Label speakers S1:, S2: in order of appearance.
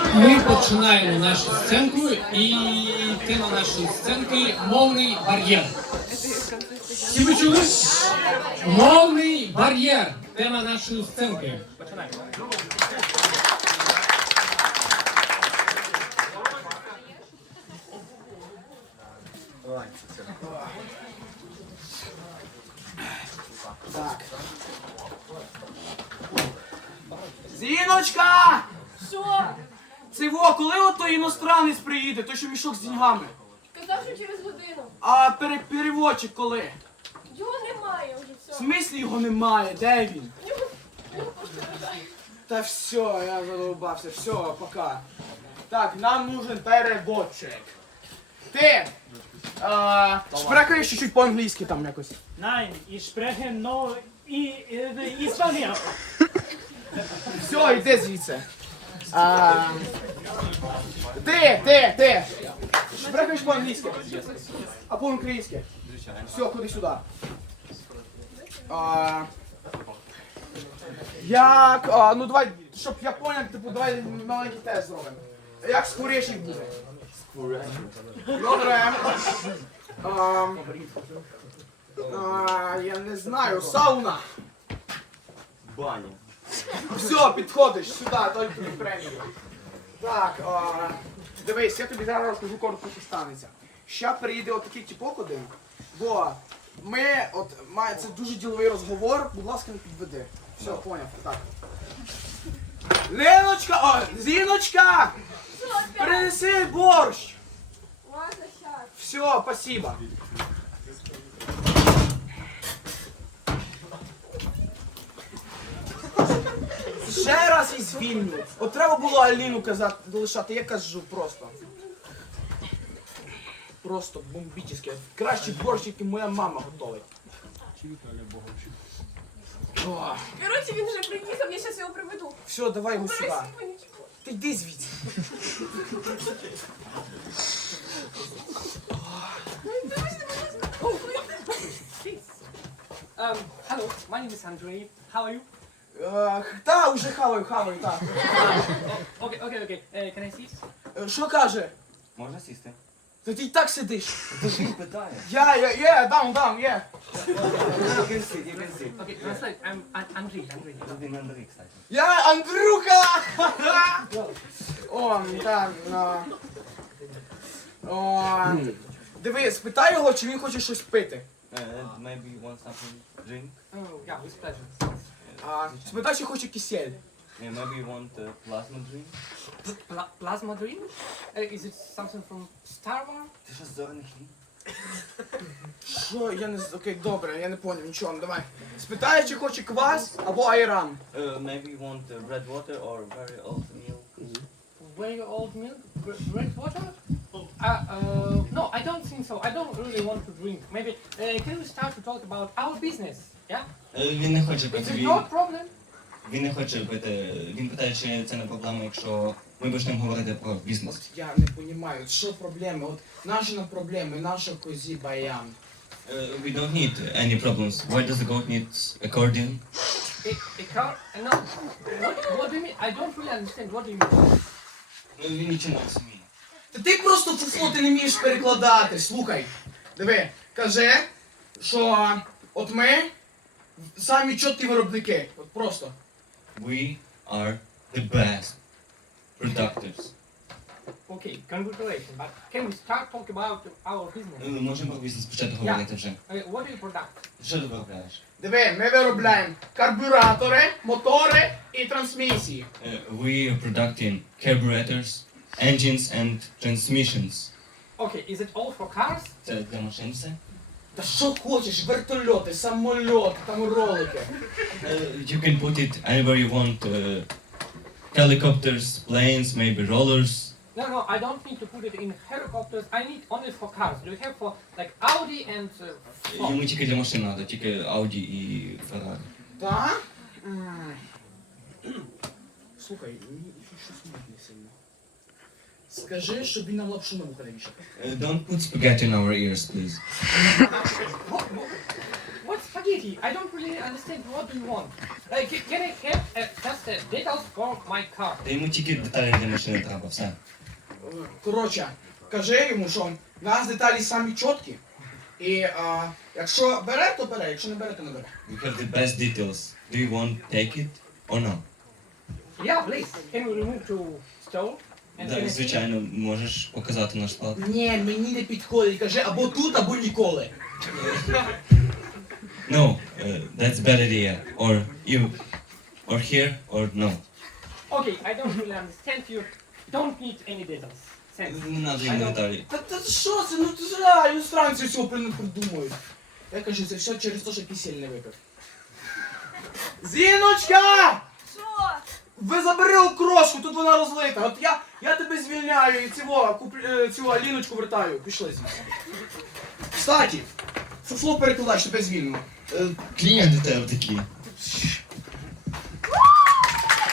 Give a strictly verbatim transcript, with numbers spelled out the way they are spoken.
S1: Ми починаємо нашу сценку, і тема нашої сценки – мовний бар'єр. Всі ви чули? Мовний бар'єр – тема нашої сценки. Починаємо.
S2: Так. Зіночка!
S3: Що?
S2: Цього, коли от той іностранець приїде, той, що мішок з деньгами?
S3: Казав, що через годину.
S2: А пере- переводчик коли?
S3: Його немає вже
S2: В
S3: все.
S2: смислі його немає? Де він?
S3: Його, його пошти лежать.
S2: Та все, я задовбався. Все, пока. Так, нам нужен переводчик. Ти! А, шпрекаєш чуть-чуть по-англійськи там якось.
S4: Nein, ich spreche nur i, äh, Испания.
S2: Все, йди звідси. А, ти, ти, ти! Шпрекаєш по-англійськи. А по-українськи? Все, ходи сюди. А, як, а, ну давай, щоб я поняв, типу, давай маленький тест зробимо. Як скоріший буде? Добре. А, а, я не знаю, сауна.
S5: Баня.
S2: Все, підходиш сюди, дай тобі премію. Так, а, дивись, я тобі зараз розкажу коротко, що станеться. Ща приїде отакий тіпок один, бо ми, от, має, це дуже діловий розговор, будь ласка, не підведи. Все, поняв, так. Леночка, о, Зіночка,
S3: Що опять?
S2: принеси борщ.
S3: Ладно, щас.
S2: Все, спасибо. Ще раз і звільню. От треба було Аліну казати, лишати, я кажу просто. Просто бомбічне. Кращий борщ, який моя мама готовить. О,
S3: Коротше, він вже приїхав, я щас його приведу.
S2: все, давай його сюди.
S3: Бери секундочку.
S2: Ти йди звідси.
S1: Um, hello, my name is Andrei. How are you?
S2: Е, Та, уже хаваю, хаваю, так.
S1: Okay, okay, okay. Uh, can I see?
S2: Е, Що каже?
S5: Можна сісти?
S2: Та ти й так сидиш.
S5: Ти ж він питає.
S2: Я, я, є, дам, дам, є.
S5: You can sit, you can sit.
S1: Okay, translate. I'm An- Andrei. Andrei.
S5: Він Андрій, кстати.
S2: Я Андрюха! О, так, ну. О, диви, спитай його, чи він хоче щось пити.
S5: Uh, maybe you want something drink?
S1: Oh, yeah, with pleasure.
S2: А, спитай, чи хоче кисель.
S5: Yeah, maybe you want uh, plasma drink?
S1: Pla- plasma dream? Uh, is it something from Star Wars?
S5: Ти що зоряний хліб?
S2: Що, я не з- окей, добре, я не поняв нічого, ну давай. Спитай, чи хоче квас або айран.
S5: Uh, maybe you want uh, red water or very old milk?
S1: Very old milk? Gr- Red water? Uh, uh, no, I don't think so. I don't really want to drink. Maybe uh, can we start to talk about our business? Yeah?
S6: Е, Він не хоче
S1: Is
S6: пити.
S1: it
S6: Він,
S1: your problem?
S6: він не хоче пити. Він питає, чи це не проблема, якщо ми почнемо говорити про бізнес.
S2: От я не розумію, що проблеми, от наші нам проблеми, наша козі баян.
S6: Е, We don't need any problems. Why does the goat need accordion?
S1: A, a car? Uh, no. What, what do you mean? I don't really understand. What do you mean?
S6: Ну, він нічого не розуміє.
S2: Та ти просто фуфло, ти не вмієш перекладати. Слухай, диви, каже, що от ми самі чіткі виробники. От просто.
S6: We are the best producers.
S1: Okay, congratulations. But can we start talking about our
S6: Е,
S1: business?
S6: Можемо про бізнес почати говорити вже.
S1: Uh, what do you product?
S6: Що ти виробляєш?
S2: Диви, ми виробляємо карбюратори, мотори і трансмісії.
S6: Е, We are producing carburetors, engines and transmissions.
S1: Okay, is it all for cars?
S6: Це для машин все?
S2: Та що хочеш, вертольоти, самольоти, там ролики.
S6: Е, You can put it anywhere you want. Uh, helicopters, planes, maybe rollers.
S1: No, no, I don't need to put it in helicopters. I need only for cars. Do you have for like Audi and uh, Ford?
S6: Йому тільки для машин треба, тільки Audi і Ferrari.
S2: Так? М. Слухай, мені щось мутне сильно. Скажи, щоб він нам лапшу на вуха не вішав.
S6: Uh, don't put spaghetti in our ears, please.
S1: What, what, what's Kitty, I don't really understand what you want. Uh, ca- can I have uh, just uh, details for my car?
S6: Та йому тільки деталі для машини треба, все.
S2: Е, Коротше, кажи йому, що в нас деталі самі чіткі. І а, якщо бере, то бере, якщо не бере, то не бере.
S6: We have the best details. Do you want to take it or no?
S1: Yeah, please. Can we remove to stove? And can I
S6: Так,
S1: see
S6: звичайно, можеш показати наш склад.
S2: Ні, мені не підходить. Кажи або тут, або ніколи.
S6: No, uh, that's bad idea. Or you, or here, or no.
S1: it? Okay, I don't really understand you. Don't need any details. Thanks.
S6: Не надо йому деталі.
S2: Та, та що це? Ну ти зра, іностранці всього при- придумують. Я кажу, це все через те, що кисель не випив. Зіночка!
S3: Що?
S2: Ви забери окрошку, тут вона розлита. От я, я тебе звільняю і цього, куп, е, цього Аліночку вертаю. Пішли звідси. Кстати, фуфло перекладач, тебе звільнено. Е,
S6: Клієнти тебе такі.